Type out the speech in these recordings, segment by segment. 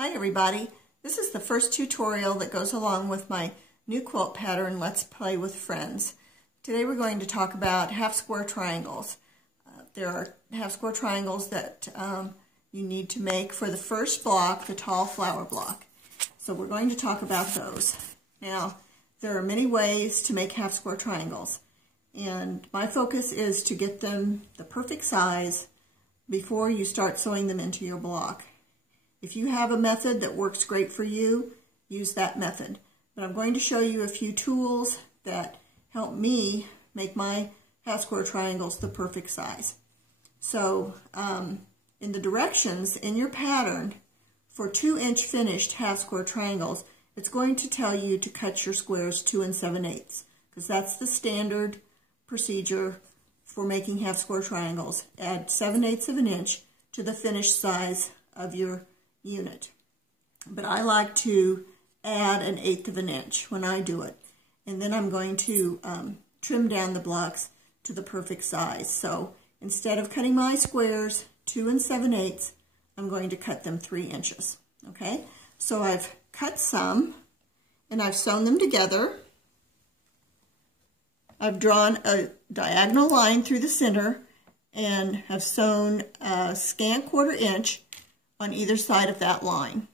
Hi everybody, this is the first tutorial that goes along with my new quilt pattern, Let's Play with Friends. Today we're going to talk about half square triangles. There are half square triangles that you need to make for the first block, the tall flower block. So we're going to talk about those. Now, there are many ways to make half square triangles, and my focus is to get them the perfect size before you start sewing them into your block. If you have a method that works great for you, use that method. But I'm going to show you a few tools that help me make my half square triangles the perfect size. So in the directions in your pattern for 2-inch finished half square triangles, it's going to tell you to cut your squares 2 7/8, because that's the standard procedure for making half square triangles. Add 7/8 of an inch to the finished size of your unit. But I like to add 1/8 of an inch when I do it. And then I'm going to trim down the blocks to the perfect size. So instead of cutting my squares 2 7/8, I'm going to cut them 3 inches. Okay? So I've cut some and I've sewn them together. I've drawn a diagonal line through the center and have sewn a scant 1/4 inch on either side of that line.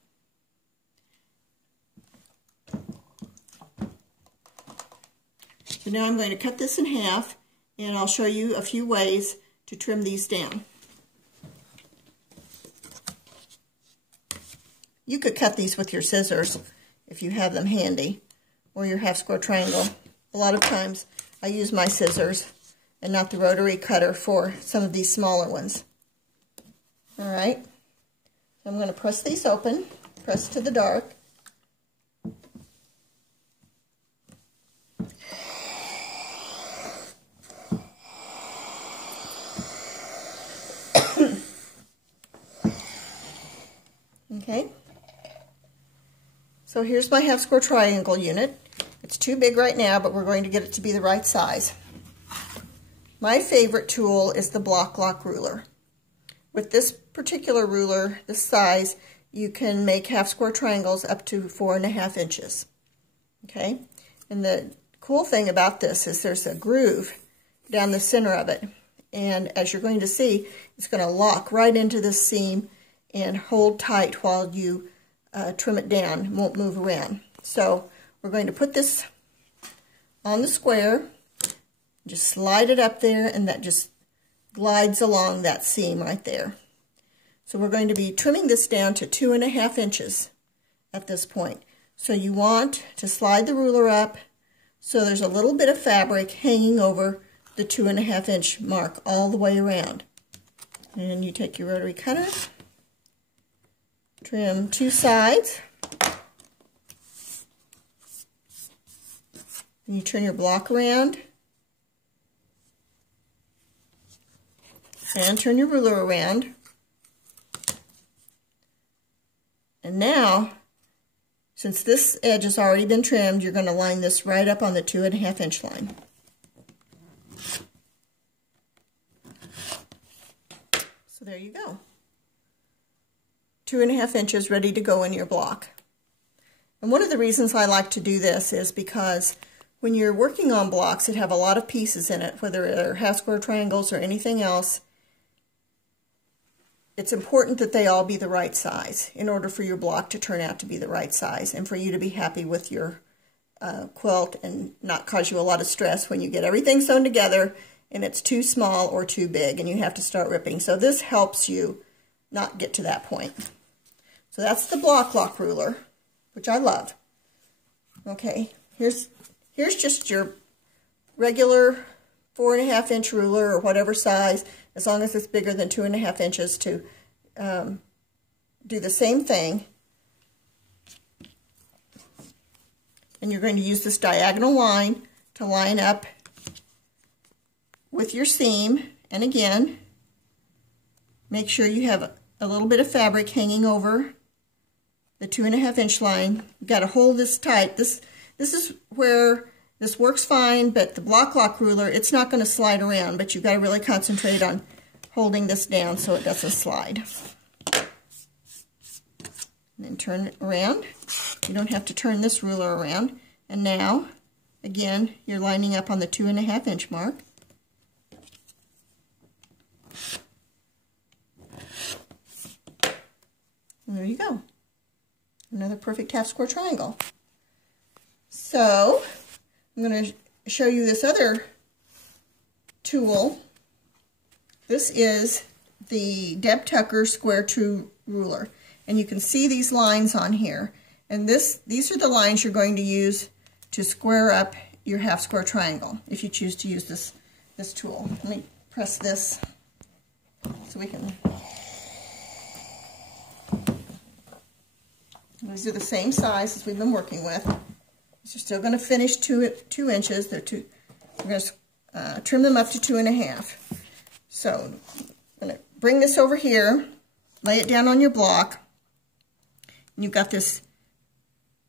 So now I'm going to cut this in half, and I'll show you a few ways to trim these down. You could cut these with your scissors if you have them handy, or your half square triangle. A lot of times I use my scissors and not the rotary cutter for some of these smaller ones. All right. I'm going to press these open, press to the dark. Okay. So here's my half square triangle unit. It's too big right now, but we're going to get it to be the right size. My favorite tool is the Block Lock ruler. With this particular ruler, this size, you can make half square triangles up to 4.5 inches. Okay? And the cool thing about this is there's a groove down the center of it. And as you're going to see, it's going to lock right into this seam and hold tight while you trim it down. It won't move around. So we're going to put this on the square, just slide it up there, and that just glides along that seam right there. So we're going to be trimming this down to 2.5 inches at this point. So you want to slide the ruler up so there's a little bit of fabric hanging over the 2.5 inch mark all the way around. And you take your rotary cutter, trim 2 sides, and you turn your block around and turn your ruler around. And now, since this edge has already been trimmed, you're going to line this right up on the 2.5 inch line. So there you go. 2.5 inches ready to go in your block. And one of the reasons I like to do this is because when you're working on blocks that have a lot of pieces in it, whether they're half square triangles or anything else, it's important that they all be the right size in order for your block to turn out to be the right size and for you to be happy with your quilt and not cause you a lot of stress when you get everything sewn together and it's too small or too big and you have to start ripping. So this helps you not get to that point. So that's the Block Lock ruler, which I love. Okay, here's just your regular 4.5 inch ruler or whatever size, as long as it's bigger than 2.5 inches, to do the same thing. And you're going to use this diagonal line to line up with your seam. And again, make sure you have a little bit of fabric hanging over the 2.5 inch line. You've got to hold this tight. This is where this works fine, but the Block Lock ruler, it's not going to slide around, but you've got to really concentrate on holding this down so it doesn't slide. And then turn it around. You don't have to turn this ruler around. And now, again, you're lining up on the 2.5 inch mark. And there you go. Another perfect half square triangle. So, I'm going to show you this other tool. This is the Deb Tucker Square 2 ruler. And you can see these lines on here. And these are the lines you're going to use to square up your half square triangle if you choose to use this tool. Let me press this so we can... These are the same size as we've been working with. These are still going to finish 2 inches. We're going to trim them up to 2.5. So I'm going to bring this over here, lay it down on your block. And you've got this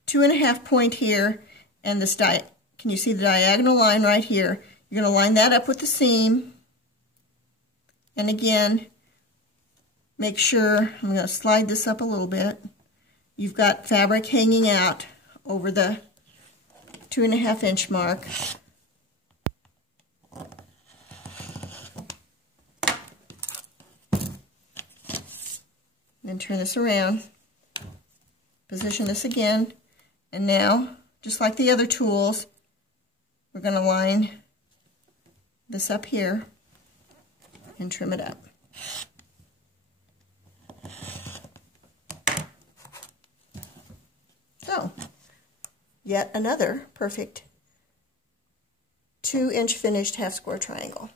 2.5 point here, and this can you see the diagonal line right here? You're going to line that up with the seam. And again, make sure, I'm going to slide this up a little bit. You've got fabric hanging out over the 2.5 inch mark. Then turn this around, position this again, and now, just like the other tools, we're going to line this up here and trim it up. So, yet another perfect 2 inch finished half square triangle.